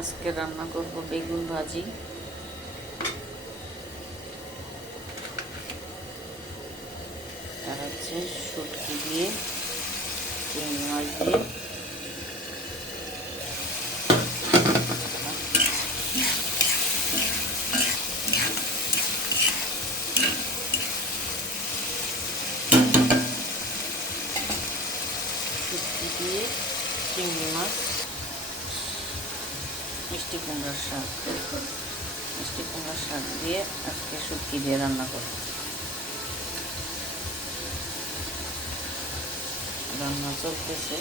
আজকে রান্না করব বেগুন ভাজি। আর হচ্ছে শুটকি দিয়ে, চিংড়ি মাছ দিয়ে শুটকি দিয়ে চিংড়ি মাছ, মিষ্টি কুমড়ার শাক। মিষ্টি কুমড়ার শাক দিয়ে আজকে শুটকি দিয়ে রান্না করব। রান্না চলতেছে।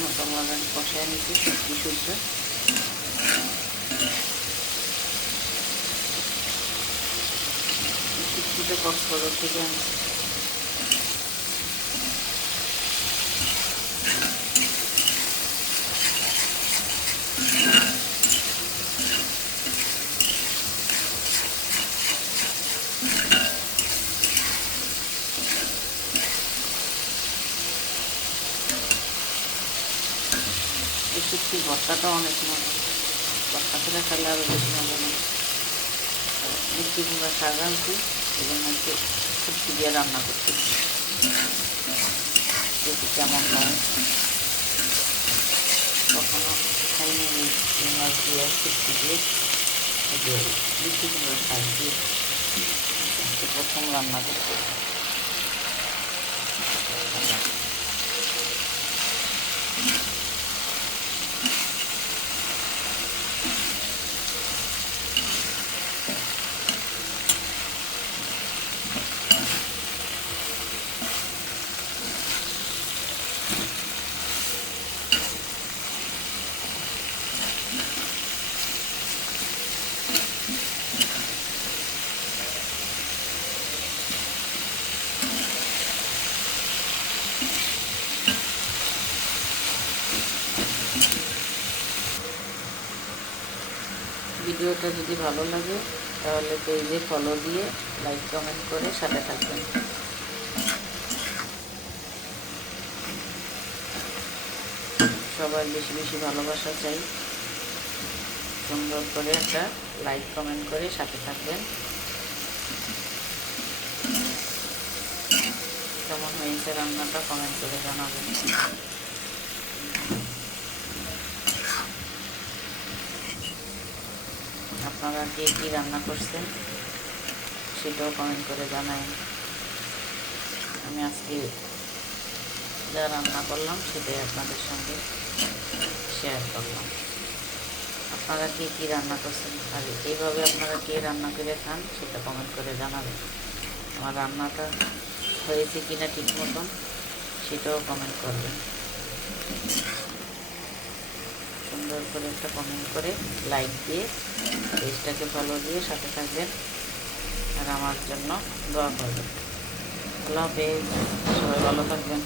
মশলা কষায় নিচ্ছি শুটকি শুদ্ধ। শুটকিটা কক্সবাজার থেকে আনছি। এই শুটকির ভর্তাটা অনেক মজা, ভর্তা করে খেলে আরও বেশি মজা নেই। মিষ্টি কুমড়া শাক আনছি, এই জন্য একটু শুটকি দিয়ে রান্না করতেছি, দেখি কেমন হয়। কখনো খাইনি এই মাছ দিয়ে, শুটকি দিয়ে, মিষ্টি কুমড়া শাক দিয়ে প্রথম রান্না করতে। ভিডিওটা যদি ভালো লাগে তাহলে পেজে ফলো দিয়ে লাইক কমেন্ট করে সাথে থাকবেন। সবার বেশি বেশি ভালোবাসা চাই। সুন্দর করে একটা লাইক কমেন্ট করে সাথে থাকবেন। কেমন হয়েছে রান্নাটা কমেন্ট করে জানাবেন। আপনারা কে কী রান্না করছেন সেটাও কমেন্ট করে জানাবেন। আমি আজকে যা রান্না করলাম সেটাই আপনাদের সঙ্গে শেয়ার করলাম। আপনারা কে কী রান্না করছেন আর এইভাবে আপনারা কে রান্না করে খান সেটা কমেন্ট করে জানাবেন। আমার রান্নাটা হয়েছে কিনা ঠিক মতন সেটাও কমেন্ট করবেন। সুন্দর করে একটা কমেন্ট করে লাইক দিয়ে পেজটাকে ফলো দিয়ে সাথে থাকবেন আর আমার জন্য দোয়া করবেন। আল্লাহ হাফেজ, সবাই ভালো থাকবেন।